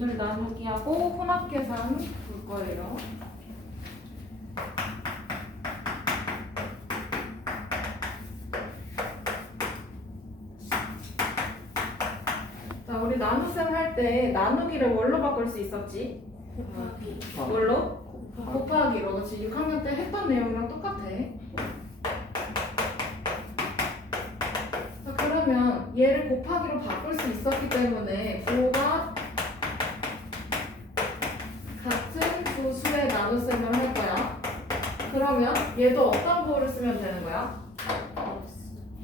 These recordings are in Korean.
오늘 나누기 하고 혼합 계산 볼 거예요. 자, 우리 나눗셈 할 때 나누기를 뭘로 바꿀 수 있었지? 곱하기 뭘로? 곱하기 곱하기로. 그렇지. 6학년 때 했던 내용이랑 똑같아. 자, 그러면 얘를 곱하기로 바꿀 수 있었기 때문에 부호가 같은 두 수의 나눗셈을 할 거야. 그러면 얘도 어떤 부호를 쓰면 되는 거야?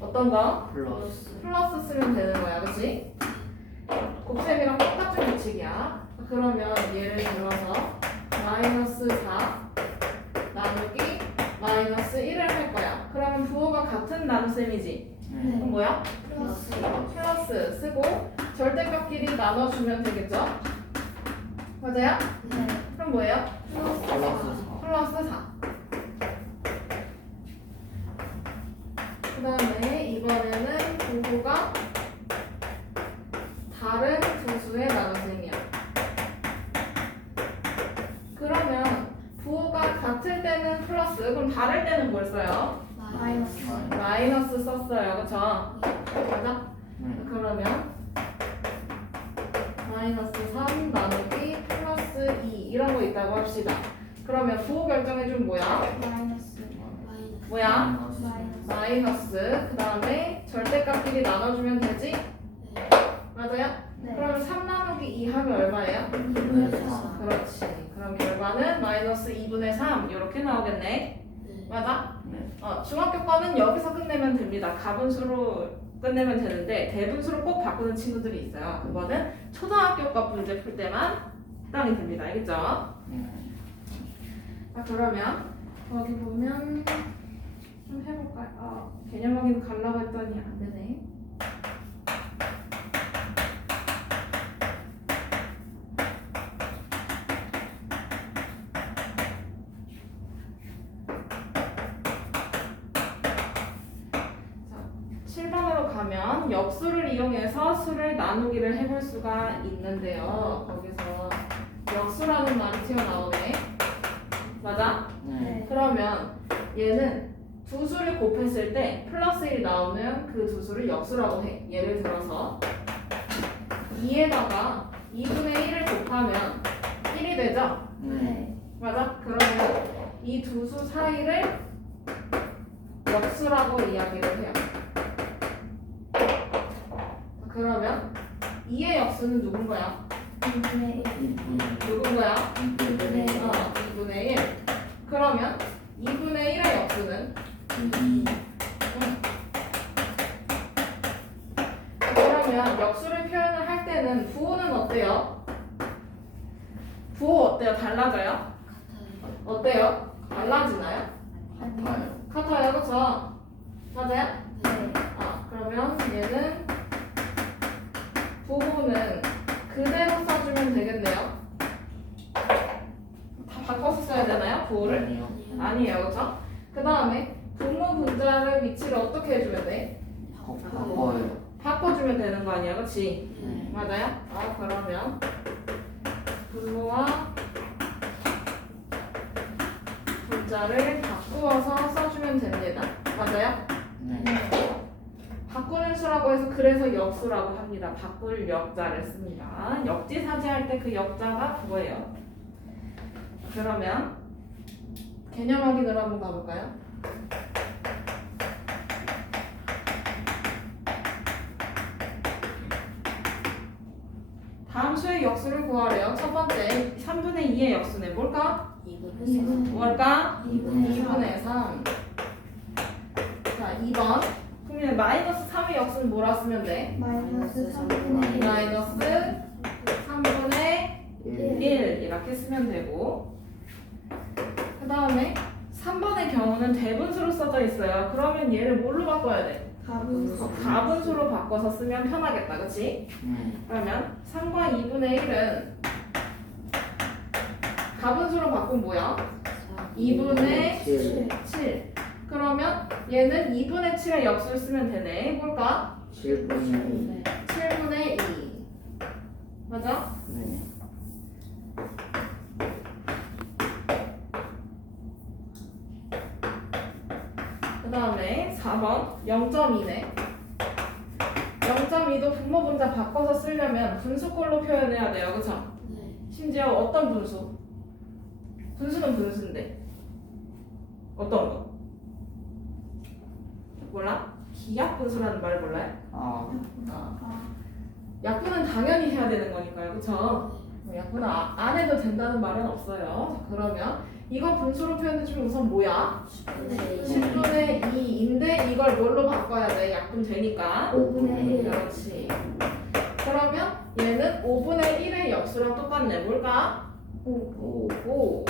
어떤 거? 플러스 플러스 쓰면 되는 거야, 그치? 곱셈이랑 똑같은 규칙이야. 그러면 예를 들어서 마이너스 4 나누기 마이너스 1을 할 거야. 그러면 부호가 같은 나눗셈이지. 네. 그럼 뭐야? 플러스 플러스 쓰고 절대값끼리 나눠주면 되겠죠? 맞아요? 네 뭐예요? 플러스 플러스 4. 그 다음에 이번에는 부호가 다른 두 수의 나눗셈이야. 그러면 부호가 같을 때는 플러스, 그럼 다를 때는 뭘 써요? 마이너스 마이너스 썼어요. 그쵸? 맞아? 네. 그러면 마이너스 3 나누기 플러스 2 이런 거 있다고 합시다. 그러면 부호 결정해주면 뭐야? 마이너스 뭐야? 마이너스 마이너스 그 다음에 절대값끼리 나눠주면 되지? 맞아요? 네. 그러면 3 나누기 2 하면 얼마예요? 2분의 4 그렇지 그럼 결과는 마이너스 2분의 3 이렇게 나오겠네 네. 맞아? 네. 어, 중학교 거는 여기서 끝내면 됩니다 가분수로 끝내면 되는데 대분수로 꼭 바꾸는 친구들이 있어요 그거는 초등학교 거 문제 풀 때만 해당이 됩니다 알겠죠? 네. 자 그러면 거기 보면 좀 해볼까요? 아 개념 확인 가려고 했더니 안 되네. 자, 7번으로 가면 역수를 이용해서 수를 나누기를 해볼 수가 있는데요. 역수라는 말이 튀어나오네. 맞아? 네. 그러면 얘는 두 수를 곱했을 때 플러스 1 나오는 그 두 수를 역수라고 해. 예를 들어서 2에다가 2분의 1을 곱하면 1이 되죠? 네. 맞아? 그러면 이 두 수 사이를 역수라고 이야기를 해요. 그러면 2의 역수는 누군 거야? 2분의 1 2분의 누군 거야? 2분의 어, 2분의 1. 그러면 2분의 1의 역수는 2 그러면 역수를 표현을 할 때는 부호는 어때요? 부호 어때요? 달라져요? 어때요? 달라지나요? 같아요 같아요, 그렇죠? 맞아요? 네. 아, 그러면 얘는 부호는 그대로 써주면 되겠네요. 다 바꿔서 써야 되나요? 부호를? 아니요 아니에요, 그렇죠? 그 다음에 분모 분자를 위치를 어떻게 해주면 돼? 바꿔요 바꿔주면 되는 거 아니야, 그렇지? 네. 맞아요? 아 그러면 분모와 분자를 바꾸어서 써주면 됩니다. 맞아요? 네. 바꾸는 수라고 해서 그래서 역수라고 합니다. 바꿀 역자를 씁니다. 역지사지 할 때 그 역자가 그거예요. 그러면 개념 확인으로 한번 가볼까요? 다음 수의 역수를 구하래요. 첫 번째 3분의 2의 역수는 뭘까? 2분의 뭘까? 2분의 4 2분의 3. 자, 2번. 그러면 마이너스 3의 역수는 뭐라 쓰면 돼? 마이너스 3분의 1 마이너스 3분의 1 1 이렇게 쓰면 되고 그 다음에 3번의 경우는 대분수로 써져 있어요. 그러면 얘를 뭘로 바꿔야 돼? 가분수 가분수로 바꿔서 쓰면 편하겠다. 그치? 네. 그러면 3과 2분의 1은 가분수로 바꾸면 뭐야? 2분의 7 7. 그러면 얘는 2분의 7의 역수를 쓰면 되네. 뭘까? 7분의 2 7분의 2. 맞아? 네. 그 다음에 4번 0.2네 0.2도 분모 분자 바꿔서 쓰려면 분수꼴로 표현해야 돼요 그쵸? 네. 심지어 어떤 분수? 분수는 분수인데 어떤 거? 몰라? 기약 분수라는 말 몰라요? 아, 아. 약분은 당연히 해야 되는 거니까요? 뭐 약분은 아- 안 해도 된다는 말은 없어요 자, 그러면 이거 분수로 표현해주면 우선 뭐야? 네. 10분의 2인데 이걸 뭘로 바꿔야 돼? 약분 되니까 5분의 1. 그렇지 그러면 얘는 5분의 1의 역수랑 똑같네 뭘까? 5. 5, 5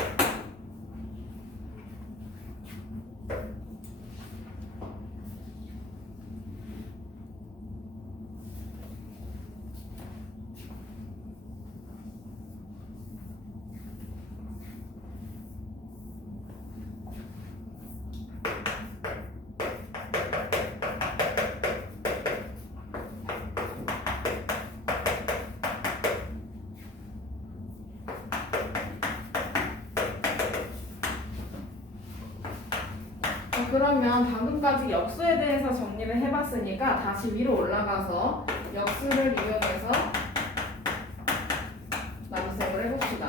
자, 그러면 방금까지 역수에 대해서 정리를 해봤으니까 다시 위로 올라가서 역수를 이용해서 나눗셈을 해봅시다.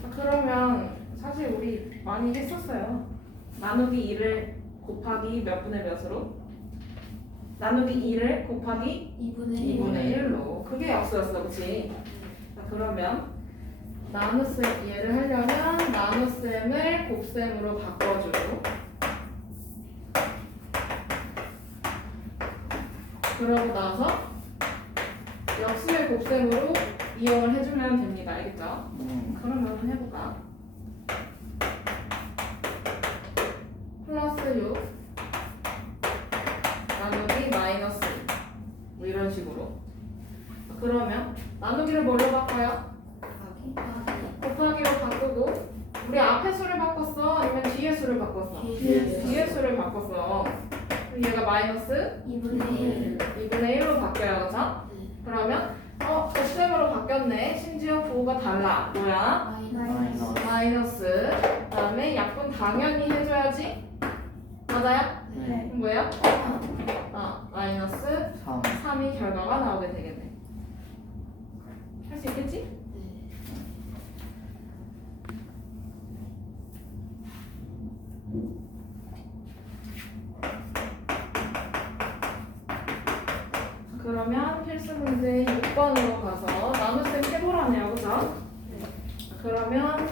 자, 그러면 사실 우리 많이 했었어요. 나누기 2를 곱하기 몇 분의 몇으로? 나누기 2를 곱하기 2분의 1. 2분의 1로 그게 역수였어 그치? 자 그러면 나눗셈 이해를 하려면 나눗셈을 곱셈으로 바꿔주고 그러고 나서 역수의 곱셈으로 이용을 해주면 됩니다 알겠죠? 음, 그러면 해볼까? 플러스 6 나누기 마이너스 2. 뭐 이런 식으로 그러면 나누기를 뭘로 바꿔요? 곱하기로 바꾸고 우리 앞에 수를 바꿨어? 아니면 뒤에 수를 바꿨어? 그럼 얘가 마이너스 2분의 1. 2분의 1로 바뀌어요 그쵸? 그러면 어 곱셈으로 바뀌었네 심지어 부호가 달라 뭐야? 마이너스. 마이너스 그 다음에 약분 당연히 해줘야지 맞아요? 네. 그럼 뭐예요? 어 마이너스 3, 3이 결과가 나오게 되겠네 할 수 있겠지? 그러면 필수 문제 6번으로 가서 나눗셈 해보라네요 그죠? 그러면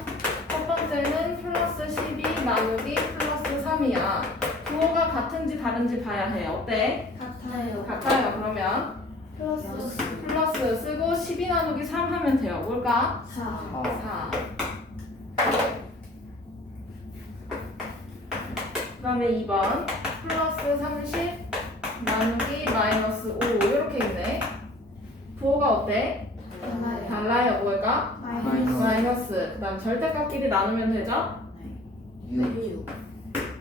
첫 번째는 플러스 12 나누기 플러스 3이야 부호가 같은지 다른지 봐야 해 어때? 같아요. 같아요 그러면 플러스 플러스 쓰고 12 나누기 3 하면 돼요 뭘까? 4. 4, 4그 다음에 2번 플러스 30 나누기 마이너스 5 이렇게 있네 부호가 어때? 달라요. 달라요 뭘까? 마이너스. 마이너스 그 다음 절대값끼리 나누면 되죠? 6,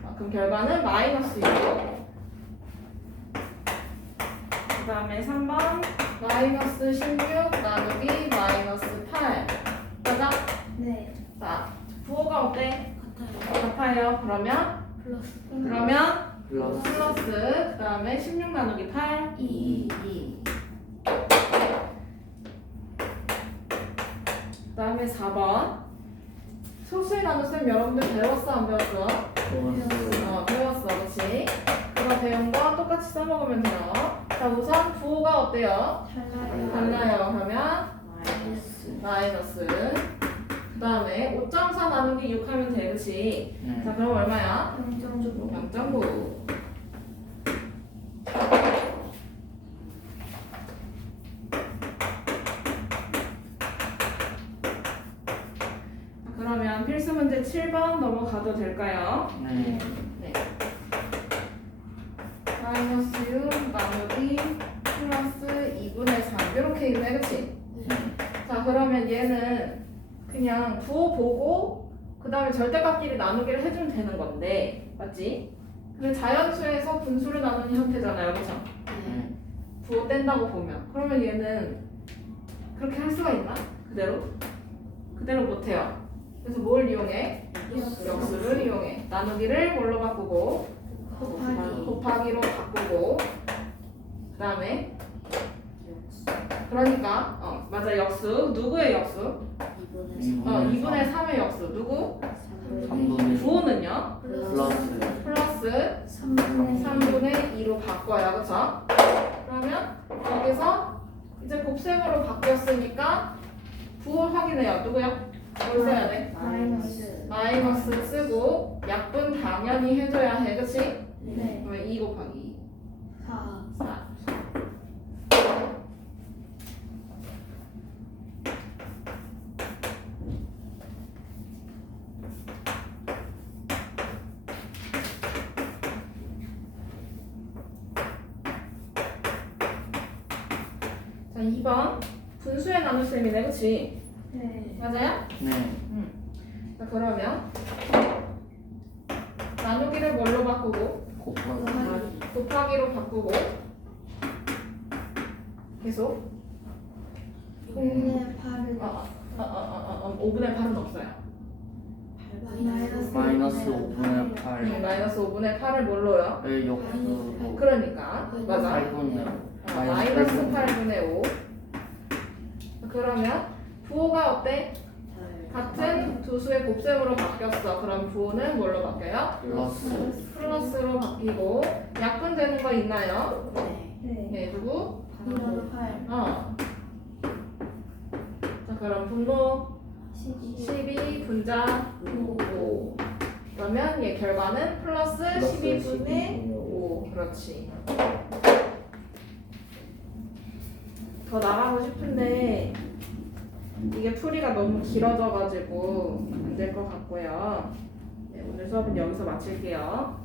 아, 그럼 결과는 마이너스 6. 그 다음에 3번 마이너스 16 나누기 마이너스 8. 맞아? 네. 자, 부호가 어때? 같아요. 같아요. 그러면 플러스. 그러면 플러스 플러스 그 다음에 16 나누기 8. 2. 2. 그 다음에 4번 소수의 나눗셈 여러분들 배웠어 안 배웠어? 어, 배웠어, 그렇지? 그거 배운 거 똑같이 써먹으면 돼요. 자, 우선 부호가 어때요? 달라요. 달라요. 그러면 마이너스. 마이너스. 그 다음에 5.4 나누기 6 하면 돼, 그렇지? 자, 음, 그럼 얼마야? 0.5. 0.9. 그러면 필수 문제 7번 넘어가도 될까요? 네, 네. 마이너스 6 나누기 플러스 2분의 3 이렇게 있네 그치? 자 그러면 얘는 그냥 부호 보고 그 다음에 절대값끼리 나누기를 해주면 되는 건데 맞지? 근데 자연수에서 분수를 나누는 형태잖아요, 그렇죠? 네. 부호 뗀다고 보면 그러면 얘는 그렇게 할 수가 있나? 그대로? 그대로 못해요. 그래서 뭘 이용해? 역수를 이용해. 나누기를 뭘로 바꾸고 곱하기 곱하기로 바꾸고 그 다음에 그러니까 어 맞아 역수 누구의 역수? 어 2분의 3의 역수 누구? 3분의 부호는요? 플러스 플러스 3분의 3분의 2로 바꿔요 그쵸? 그러면 여기서 이제 곱셈으로 바뀌었으니까 부호 확인해요 누구요? 뭘 써야 돼? 마이너스 마이너스 쓰고 약분 당연히 해줘야 해 그치? 네 그러면 2 곱하기 2 4 4 자, 2번 분수의 나눗셈이네, 그치? 네 맞아요? 네. 자, 그러면 나누기를 뭘로 바꾸고 곱하기 곱하기로 바꾸고 계속 5분의 8은 어, 어, 어, 어, 어, 5분의 8은 없어요. 마이너스 마이너스 5분의 8 음, 마이너스 5분의 8을 뭘로요? 의 역수로 그러니까 맞아. 8분의 어, 마이너스 8분의 5. 그러면 부호가 어때? 같은 두 수의 곱셈으로 바뀌었어. 그럼 부호는 뭘로 바뀌어요? 플러스 플러스로 바뀌고 약분되는 거 있나요? 네 네, 누구? 마이너스 8 어. 자, 그럼 분모 12 12 분자 5. 그러면 얘 결과는 플러스 플러스 12분의 12분의 5. 그렇지. 더 나가고 싶은데 이게 풀이가 너무 길어져가지고 안 될 것 같고요. 네, 오늘 수업은 여기서 마칠게요.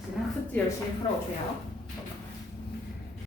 다시 학습지 열심히 풀어오세요.